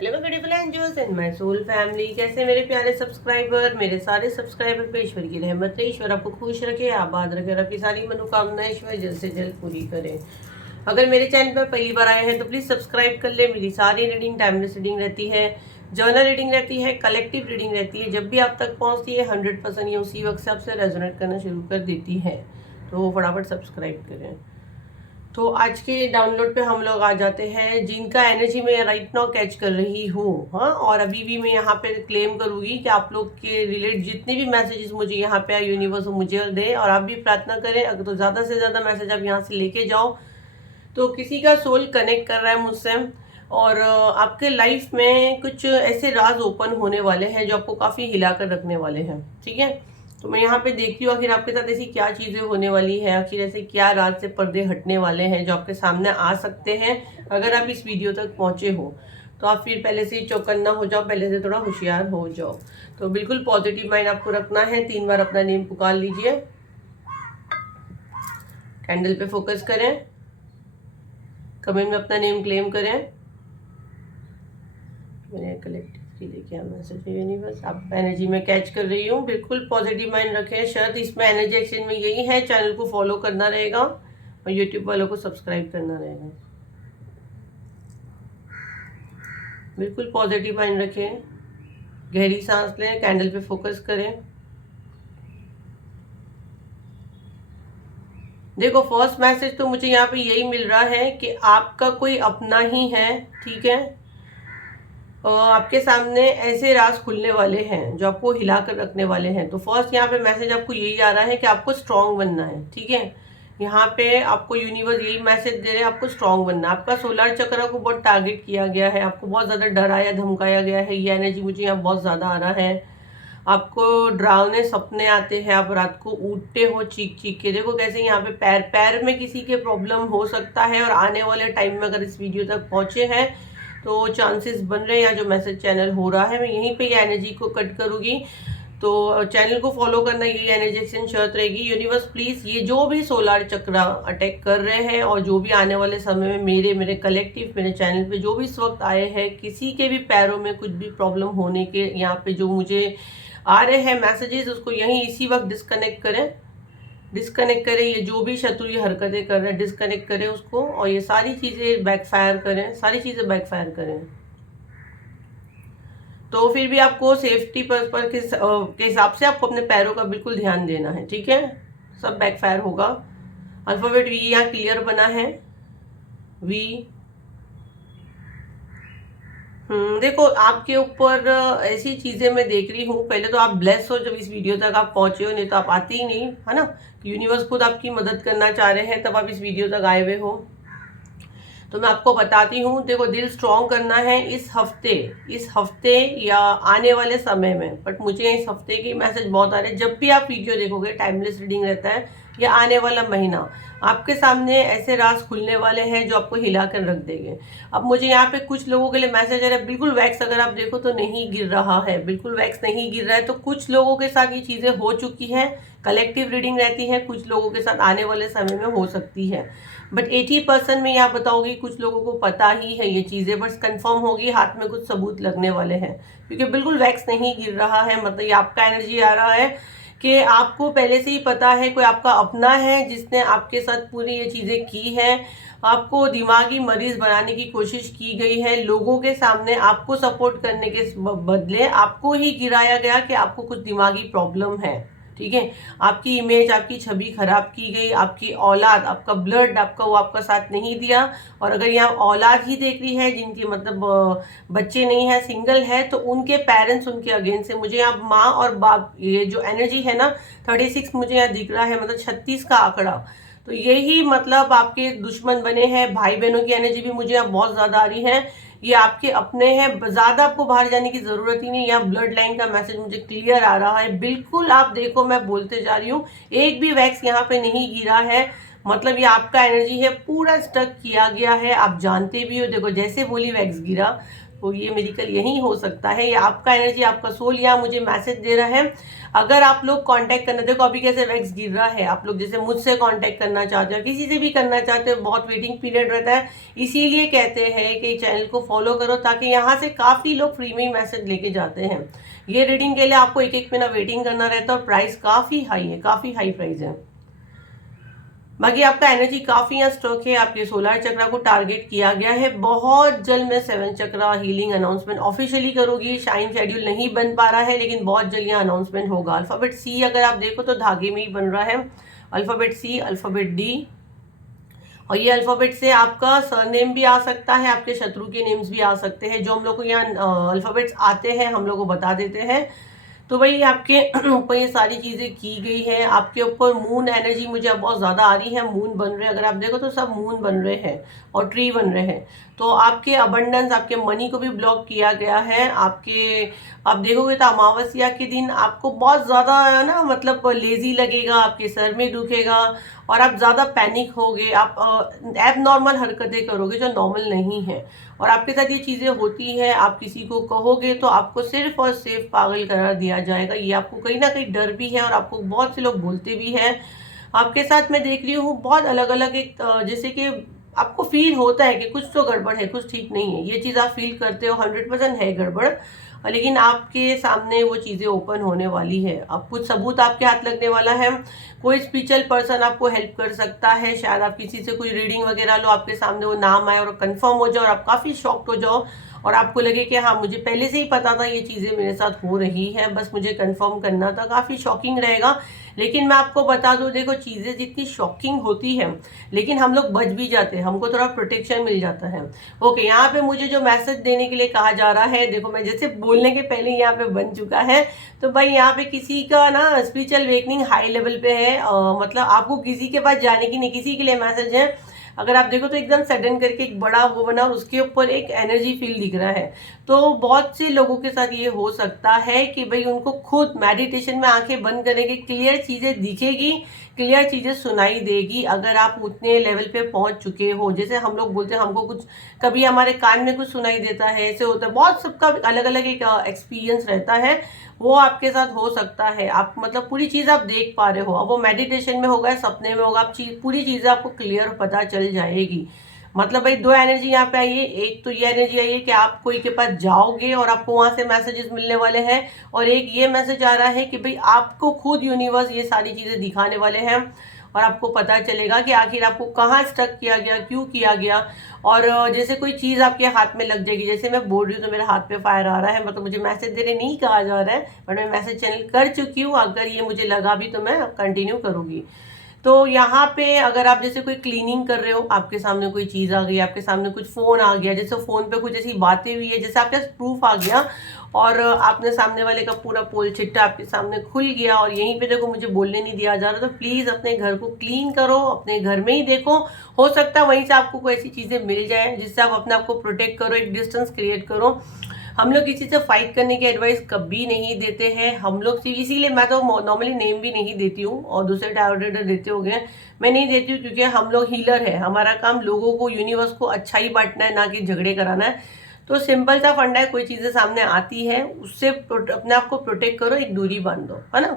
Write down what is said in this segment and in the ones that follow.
Hello my beautiful angels and my soul family. कैसे मेरे प्यारे सब्सक्राइबर, मेरे सारे सब्सक्राइबर पे ईश्वर की रहमत है। ईश्वर आपको खुश रखे, आबाद रखे और आपकी सारी मनोकामनाएं ईश्वर जल्द से जल्द पूरी करे। अगर मेरे चैनल पर पहली बार आए हैं तो प्लीज़ सब्सक्राइब कर ले। मेरी सारी रीडिंग टाइमलेस रीडिंग रहती है, जर्नल रीडिंग रहती है, कलेक्टिव रीडिंग रहती है। जब भी आप तक पहुँचती है 100% ये उसी वक्त से आपसे रेजोनेट करना शुरू कर देती है, तो फटाफट सब्सक्राइब करें। तो आज के डाउनलोड पे हम लोग आ जाते हैं जिनका एनर्जी मैं राइट नाउ कैच कर रही हूँ। हाँ, और अभी भी मैं यहाँ पे क्लेम करूँगी कि आप लोग के रिलेट जितने भी मैसेजेस मुझे यहाँ पे यूनिवर्स मुझे दे, और आप भी प्रार्थना करें अगर तो ज़्यादा से ज़्यादा मैसेज आप यहाँ से लेके जाओ। तो किसी का सोल कनेक्ट कर रहा है मुझसे, और आपके लाइफ में कुछ ऐसे राज ओपन होने वाले हैं जो आपको काफ़ी हिला कर रखने वाले हैं। ठीक है, तो मैं यहाँ पे देखती हूँ आखिर आपके साथ ऐसी क्या चीज़ें होने वाली है, आखिर ऐसे क्या राज से पर्दे हटने वाले हैं जो आपके सामने आ सकते हैं। अगर आप इस वीडियो तक पहुँचे हो तो आप फिर पहले से ही चौकन्ना हो जाओ, पहले से थोड़ा होशियार हो जाओ। तो बिल्कुल पॉजिटिव माइंड आपको रखना है। 3 बार अपना नेम पुकार लीजिए, कैंडल पे फोकस करें, कमेंट में अपना नेम क्लेम करें। मैंने कलेक्टिव की लेके क्या मैसेज है यूनिवर्स, आप एनर्जी में कैच कर रही हूँ। बिल्कुल पॉजिटिव माइंड रखें। शर्त इसमें एनर्जी एक्सचेंज में यही है, चैनल को फॉलो करना रहेगा और यूट्यूब वालों को सब्सक्राइब करना रहेगा। बिल्कुल पॉजिटिव माइंड रखें, गहरी सांस लें, कैंडल पे फोकस करें। देखो, फर्स्ट मैसेज तो मुझे यहाँ पे यही मिल रहा है कि आपका कोई अपना ही है। ठीक है, आपके सामने ऐसे राज खुलने वाले हैं जो आपको हिला कर रखने वाले हैं। तो फर्स्ट यहाँ पे मैसेज आपको यही आ रहा है कि आपको स्ट्रांग बनना है। ठीक है, यहाँ पे आपको यूनिवर्स यही मैसेज दे रहे हैं, आपको स्ट्रांग बनना है। आपका सोलर चक्र को बहुत टारगेट किया गया है, आपको बहुत ज़्यादा डराया धमकाया गया है। ये एनर्जी मुझे यहाँ बहुत ज़्यादा आ रहा है। आपको डरावने सपने आते हैं, आप रात को उठते हो चीख चीख के। देखो कैसे यहाँ पे पैर पैर में किसी के प्रॉब्लम हो सकता है, और आने वाले टाइम में अगर इस वीडियो तक पहुँचे हैं तो चांसेस बन रहे हैं, या जो मैसेज चैनल हो रहा है मैं यहीं पे ये एनर्जी को कट करूँगी। तो चैनल को फॉलो करना, यही एनर्जी एक्सचेंज शर्त रहेगी। यूनिवर्स प्लीज़ ये जो भी सोलर चक्र अटैक कर रहे हैं और जो भी आने वाले समय में मेरे कलेक्टिव मेरे चैनल पे जो भी इस वक्त आए हैं, किसी के भी पैरों में कुछ भी प्रॉब्लम होने के यहाँ पे जो मुझे आ रहे हैं मैसेजेस, उसको यहीं इसी वक्त डिस्कनेक्ट करें। ये जो भी शत्रु ये हरकतें कर रहे हैं डिस्कनेक्ट करें उसको, और ये सारी चीज़ें बैकफायर करें, सारी चीज़ें बैकफायर करें। तो फिर भी आपको सेफ्टी पर्पस के हिसाब से आपको अपने पैरों का बिल्कुल ध्यान देना है। ठीक है, सब बैकफायर होगा। अल्फाबेट वी यहाँ क्लियर बना है, वी। देखो आपके ऊपर ऐसी चीजें मैं देख रही हूँ। पहले तो आप ब्लेस हो जब इस वीडियो तक आप पहुंचे हो, नहीं तो आप आते ही नहीं, है ना। यूनिवर्स खुद आपकी मदद करना चाह रहे हैं तब आप इस वीडियो तक आए हुए हो। तो मैं आपको बताती हूँ, देखो दिल स्ट्रॉन्ग करना है इस हफ्ते या आने वाले समय में। बट मुझे इस हफ्ते की मैसेज बहुत आ रहे हैं। जब भी आप वीडियो देखोगे टाइमलेस रीडिंग रहता है, या आने वाला महीना आपके सामने ऐसे राज खुलने वाले हैं जो आपको हिला कर रख देंगे। अब मुझे यहाँ पे कुछ लोगों के लिए मैसेज आ रहा है, बिल्कुल वैक्स अगर आप देखो तो नहीं गिर रहा है, बिल्कुल वैक्स नहीं गिर रहा है। तो कुछ लोगों के साथ ये चीज़ें हो चुकी हैं, कलेक्टिव रीडिंग रहती है, कुछ लोगों के साथ आने वाले समय में हो सकती है। बट 80% में यहाँ बताऊंगी कुछ लोगों को पता ही है ये चीज़ें, बस कंफर्म होगी, हाथ में कुछ सबूत लगने वाले हैं। क्योंकि बिल्कुल वैक्स नहीं गिर रहा है, मतलब ये आपका एनर्जी आ रहा है कि आपको पहले से ही पता है कोई आपका अपना है जिसने आपके साथ पूरी ये चीज़ें की हैं। आपको दिमागी मरीज बनाने की कोशिश की गई है। लोगों के सामने आपको सपोर्ट करने के बदले आपको ही गिराया गया कि आपको कुछ दिमागी प्रॉब्लम है। ठीक है, आपकी इमेज, आपकी छवि खराब की गई, आपकी औलाद, आपका ब्लड, आपका वो आपका साथ नहीं दिया। और अगर यहाँ औलाद ही देख रही है जिनकी मतलब बच्चे नहीं है, सिंगल है, तो उनके पेरेंट्स उनके अगेंस्ट से, मुझे यहाँ माँ और बाप, ये जो एनर्जी है ना 36 मुझे यहाँ दिख रहा है, मतलब 36 का आंकड़ा। तो यही मतलब आपके दुश्मन बने हैं। भाई बहनों की एनर्जी भी मुझे यहाँ बहुत ज्यादा आ रही है, ये आपके अपने हैं। ज्यादा आपको बाहर जाने की जरूरत ही नहीं। यहाँ ब्लड लाइन का मैसेज मुझे क्लियर आ रहा है। बिल्कुल आप देखो, मैं बोलते जा रही हूँ, एक भी वैक्स यहाँ पे नहीं गिरा है। मतलब ये आपका एनर्जी है, पूरा स्टक किया गया है। आप जानते भी हो, देखो जैसे बोली वैक्स गिरा, वो ये मेरिकल यही हो सकता है। या आपका एनर्जी, आपका सोल यहाँ मुझे मैसेज दे रहा है। अगर आप लोग कांटेक्ट करना, देखो अभी कैसे वैक्स गिर रहा है, आप लोग जैसे मुझसे कांटेक्ट करना चाहते हो, किसी से भी करना चाहते हो, बहुत वेटिंग पीरियड रहता है। इसीलिए कहते हैं कि चैनल को फॉलो करो, ताकि यहाँ से काफ़ी लोग फ्री में मैसेज लेके जाते हैं। ये रीडिंग के लिए आपको 1-1 महीना वेटिंग करना रहता है और प्राइस काफ़ी हाई है, काफ़ी हाई प्राइस है। बाकी आपका एनर्जी काफी यहाँ स्ट्रॉक है, आपके सोलर चक्रा को टारगेट किया गया है। बहुत जल्द मैं 7 चक्रा हीलिंग अनाउंसमेंट ऑफिशियली करूंगी। शाइन शेड्यूल नहीं बन पा रहा है, लेकिन बहुत जल्द यहाँ अनाउंसमेंट होगा। अल्फाबेट सी अगर आप देखो तो धागे में ही बन रहा है, अल्फाबेट सी, अल्फाबेट डी, और ये अल्फाबेट से आपका सरनेम भी आ सकता है, आपके शत्रु के नेम्स भी आ सकते हैं। जो हम लोग को यहाँ अल्फाबेट्स आते हैं हम लोग को बता देते हैं। तो भाई आपके ऊपर ये सारी चीज़ें की गई हैं। आपके ऊपर मून एनर्जी मुझे अब बहुत ज़्यादा आ रही है, मून बन रहे हैं, अगर आप देखो तो सब मून बन रहे हैं और ट्री बन रहे हैं। तो आपके अबंडेंस, आपके मनी को भी ब्लॉक किया गया है। आप देखोगे तो अमावस्या के दिन आपको बहुत ज़्यादा ना मतलब लेजी लगेगा, आपके सर में दुखेगा और आप ज़्यादा पैनिक होगे, आप एबनॉर्मल हरकतें करोगे जो नॉर्मल नहीं है। और आपके साथ ये चीज़ें होती हैं, आप किसी को कहोगे तो आपको सिर्फ और सिर्फ पागल करार दिया जाएगा। ये आपको कहीं ना कहीं डर भी है और आपको बहुत से लोग बोलते भी हैं। आपके साथ मैं देख रही हूँ बहुत अलग अलग एक जैसे कि आपको फील होता है कि कुछ तो गड़बड़ है, कुछ ठीक नहीं है। ये चीज़ आप फील करते हो 100% है गड़बड़, लेकिन आपके सामने वो चीज़ें ओपन होने वाली है। अब कुछ सबूत आपके हाथ लगने वाला है। कोई स्पिरिचुअल पर्सन आपको हेल्प कर सकता है। शायद आप किसी से कोई रीडिंग वगैरह लो, आपके सामने वो नाम आए और कंफर्म हो जाओ और आप काफ़ी शॉक्ड हो जाओ और आपको लगे कि हाँ मुझे पहले से ही पता था ये चीज़ें मेरे साथ हो रही है, बस मुझे कंफर्म करना था। काफ़ी शॉकिंग रहेगा। लेकिन मैं आपको बता दूं, देखो चीज़ें जितनी शॉकिंग होती है लेकिन हम लोग बच भी जाते हैं, हमको थोड़ा प्रोटेक्शन मिल जाता है। ओके, यहाँ पे मुझे जो मैसेज देने के लिए कहा जा रहा है, देखो मैं जैसे बोलने के पहले यहाँ पे बन चुका है। तो भाई यहाँ पे किसी का ना स्पिरिचुअल वेकनिंग हाई लेवल पे है, मतलब आपको किसी के पास जाने की नहीं, किसी के लिए मैसेज है। अगर आप देखो तो एकदम सडन करके एक बड़ा वो बना और उसके ऊपर एक एनर्जी फील दिख रहा है। तो बहुत से लोगों के साथ ये हो सकता है कि भाई उनको खुद मेडिटेशन में आंखें बंद करेंगे, क्लियर चीजें दिखेगी, क्लियर चीजें सुनाई देगी। अगर आप उतने लेवल पे पहुंच चुके हो, जैसे हम लोग बोलते हैं हमको कुछ कभी हमारे कान में कुछ सुनाई देता है, ऐसे होता है। बहुत सबका अलग अलग एक एक्सपीरियंस रहता है, वो आपके साथ हो सकता है। आप मतलब पूरी चीज आप देख पा रहे हो। अब वो मेडिटेशन में होगा, सपने में होगा, आप पूरी चीजें आपको क्लियर पता चल जाएगी। मतलब भाई दो एनर्जी यहाँ पे आई है। एक तो ये एनर्जी आई है कि आप कोई के पास जाओगे और आपको वहां से मैसेजेस मिलने वाले हैं, और एक ये मैसेज आ रहा है कि भाई आपको खुद यूनिवर्स ये सारी चीजें दिखाने वाले हैं और आपको पता चलेगा कि आखिर आपको कहाँ स्टक किया गया, क्यों किया गया। और जैसे कोई चीज़ आपके हाथ में लग जाएगी, जैसे मैं बोल रही हूँ तो मेरे हाथ पे फायर आ रहा है, मतलब मुझे मैसेज देने नहीं कहा जा रहा है, बट मैं मैसेज चैनल कर चुकी हूँ। अगर ये मुझे लगा भी तो मैं कंटिन्यू करूँगी। तो यहाँ पे अगर आप जैसे कोई क्लीनिंग कर रहे हो, आपके सामने कोई चीज़ आ गई, आपके सामने कुछ फ़ोन आ गया, जैसे फ़ोन पे कुछ ऐसी बातें हुई है, जैसे आपके पास प्रूफ आ गया और आपने सामने वाले का पूरा पोल चिट्टा आपके सामने खुल गया और यहीं पे देखो मुझे बोलने नहीं दिया जा रहा, तो प्लीज़ अपने घर को क्लीन करो, अपने घर में ही देखो। हो सकता है वहीं से आपको कोई ऐसी चीज़ें मिल जाए जिससे आप अपने आप को प्रोटेक्ट करो, एक डिस्टेंस क्रिएट करो। हम लोग किसी से फाइट करने की एडवाइस कभी नहीं देते हैं। हम लोग इसीलिए मैं तो नॉर्मली नेम भी नहीं देती हूँ, और दूसरे टाइम देते हो गए, मैं नहीं देती हूँ क्योंकि हम लोग हीलर है। हमारा काम लोगों को, यूनिवर्स को अच्छा ही बांटना है, ना कि झगड़े कराना है। तो सिंपल सा फंडा है, कोई चीज़ें सामने आती है उससे अपने आप को प्रोटेक्ट करो, एक दूरी बांध दो, है ना।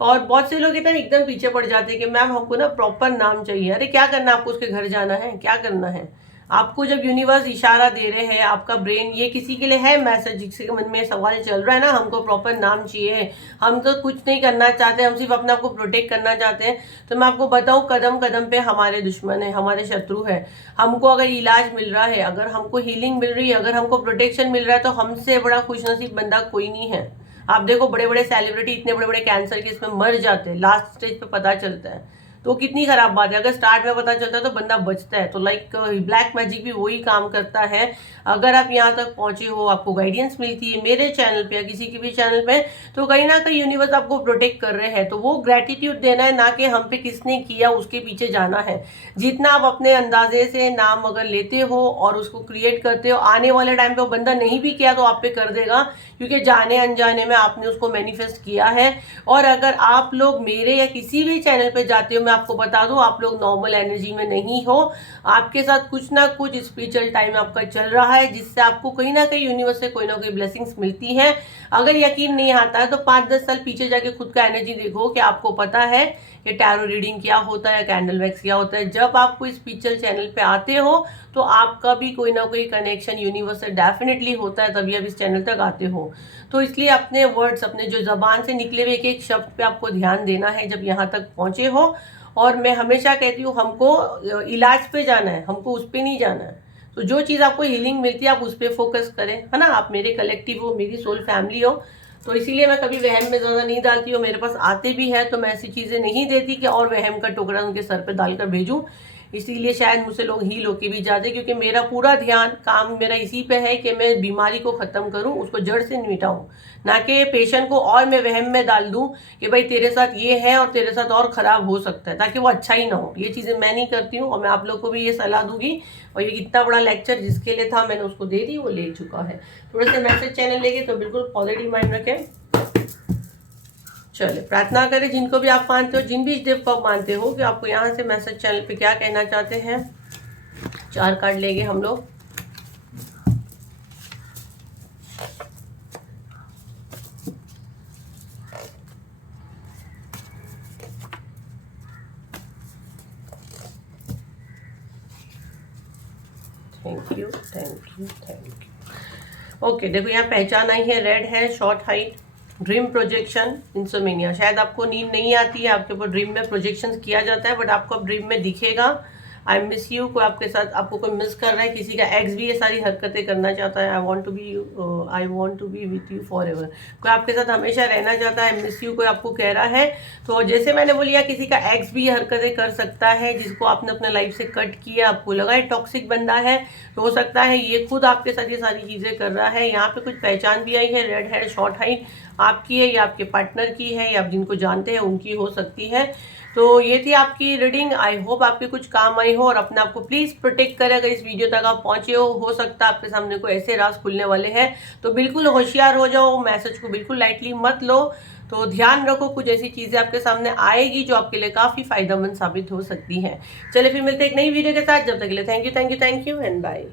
और बहुत से लोग इतना एकदम पीछे पड़ जाते हैं कि मैम हमको ना प्रॉपर नाम चाहिए। अरे क्या करना है आपको, उसके घर जाना है, क्या करना है आपको। जब यूनिवर्स इशारा दे रहे हैं, आपका ब्रेन, ये किसी के लिए है मैसेज, जिसके मन में सवाल चल रहा है ना, हमको प्रॉपर नाम चाहिए, हम तो कुछ नहीं करना चाहते, हम सिर्फ अपने आप को प्रोटेक्ट करना चाहते हैं। तो मैं आपको बताऊं, कदम कदम पे हमारे दुश्मन है, हमारे शत्रु है। हमको अगर इलाज मिल रहा है, अगर हमको हीलिंग मिल रही है, अगर हमको प्रोटेक्शन मिल रहा है, तो हमसे बड़ा खुशनसीब बंदा कोई नहीं है। आप देखो बड़े बड़े सेलिब्रिटी इतने बड़े बड़े कैंसर के इसमें मर जाते हैं, लास्ट स्टेज पे पता चलता है, तो कितनी खराब बात है। अगर स्टार्ट में पता चलता है तो बंदा बचता है। तो लाइक ब्लैक मैजिक भी वही काम करता है। अगर आप यहाँ तक पहुंचे हो, आपको गाइडेंस मिलती है मेरे चैनल पे या किसी के भी चैनल पे, तो कहीं ना कहीं यूनिवर्स आपको प्रोटेक्ट कर रहे हैं। तो वो ग्रेटिट्यूड देना है, ना कि हम पे किसने किया उसके पीछे जाना है। जितना आप अपने अंदाजे से नाम अगर लेते हो और उसको क्रिएट करते हो, आने वाले टाइम पे वो बंदा नहीं भी किया तो आप पे कर देगा, क्योंकि जाने अनजाने में आपने उसको मैनिफेस्ट किया है। और अगर आप लोग मेरे या किसी भी चैनल पे जाते हो, मैं आपको बता दूं, आप लोग नॉर्मल एनर्जी में नहीं हो, आपके साथ कुछ ना कुछ स्पिरिचुअल टाइम आपका चल रहा है, जिससे आपको कहीं ना कहीं यूनिवर्स से कोई ना कोई ब्लेसिंग्स मिलती हैं। अगर यकीन नहीं आता है तो 5-10 साल पीछे जाके खुद का एनर्जी देखो कि आपको पता है कि टैरो रीडिंग क्या होता है, कैंडल वैक्स क्या होता है। जब आप कोई स्पिरिचुअल चैनल पे आते हो तो आपका भी कोई ना कोई कनेक्शन यूनिवर्स से डेफिनेटली होता है, तभी आप इस चैनल तक आते हो। तो इसलिए अपने वर्ड्स, अपने जो जबान से निकले हुए एक एक शब्द पे आपको ध्यान देना है जब यहाँ तक पहुंचे हो। और मैं हमेशा कहती हूँ, हमको इलाज पे जाना है, हमको उस पे नहीं जाना है। तो जो चीज़ आपको हीलिंग मिलती है आप उस पर फोकस करें, है ना। आप मेरे कलेक्टिव हो, मेरी सोल फैमिली हो, तो इसीलिए मैं कभी वहम में ज़्यादा नहीं डालती हूँ। मेरे पास आते भी है तो मैं ऐसी चीज़ें नहीं देती कि और वहम का टुकड़ा उनके सर पे डालकर भेजूँ। इसीलिए शायद मुझसे लोग हील होके भी जाते, क्योंकि मेरा पूरा ध्यान, काम मेरा इसी पे है कि मैं बीमारी को ख़त्म करूं, उसको जड़ से मिटाऊं, ना कि पेशेंट को और मैं वहम में डाल दूं कि भाई तेरे साथ ये है और तेरे साथ और ख़राब हो सकता है, ताकि वो अच्छा ही ना हो। ये चीज़ें मैं नहीं करती हूँ और मैं आप लोग को भी ये सलाह दूंगी। और ये इतना बड़ा लेक्चर जिसके लिए था मैंने उसको दे दी, वो ले चुका है। थोड़े से मैसेज चैनल लेके तो बिल्कुल पॉजिटिव माइंड रखें। चलिए प्रार्थना करें, जिनको भी आप मानते हो, जिन भी इस देव को आप मानते हो, कि आपको यहाँ से मैसेज चैनल पे क्या कहना चाहते हैं। 4 कार्ड लेंगे हम लोग। Thank you, thank you, thank you. Okay, देखो यहाँ पहचान आई है, रेड है, short height, dream projection, insomnia. शायद आपको नींद नहीं आती है, आपके ऊपर ड्रीम में प्रोजेक्शन किया जाता है, बट आपको अब ड्रीम में दिखेगा आई मिस यू। कोई आपके साथ, आपको कोई मिस कर रहा है, किसी का एक्स भी ये सारी हरकतें करना चाहता है। I want to be with you forever. कोई आपके साथ हमेशा रहना चाहता है, मिस यू कोई आपको कह रहा है। तो जैसे मैंने बोलिया, किसी का एक्स भी ये हरकतें कर सकता है, जिसको आपने अपने लाइफ से कट किया, आपको लगा है टॉक्सिक बंदा है, तो हो सकता है ये खुद आपके साथ ये सारी चीज़ें कर रहा है। यहाँ पे कुछ पहचान भी आई है, रेड है, शॉर्ट हाइट, आपकी है या आपके पार्टनर की है, या आप जिनको जानते हैं उनकी हो सकती है। तो ये थी आपकी रीडिंग। आई होप आपके कुछ काम आई हो, और अपने आप को प्लीज़ प्रोटेक्ट करें। अगर इस वीडियो तक आप पहुंचे हो सकता है आपके सामने कोई ऐसे राज खुलने वाले हैं, तो बिल्कुल होशियार हो जाओ, मैसेज को बिल्कुल लाइटली मत लो। तो ध्यान रखो, कुछ ऐसी चीज़ें आपके सामने आएगी जो आपके लिए काफ़ी फायदेमंद साबित हो सकती हैं। चलिए फिर मिलते हैं एक नई वीडियो के साथ, जब तक के लिए thank you, thank you, thank you and bye.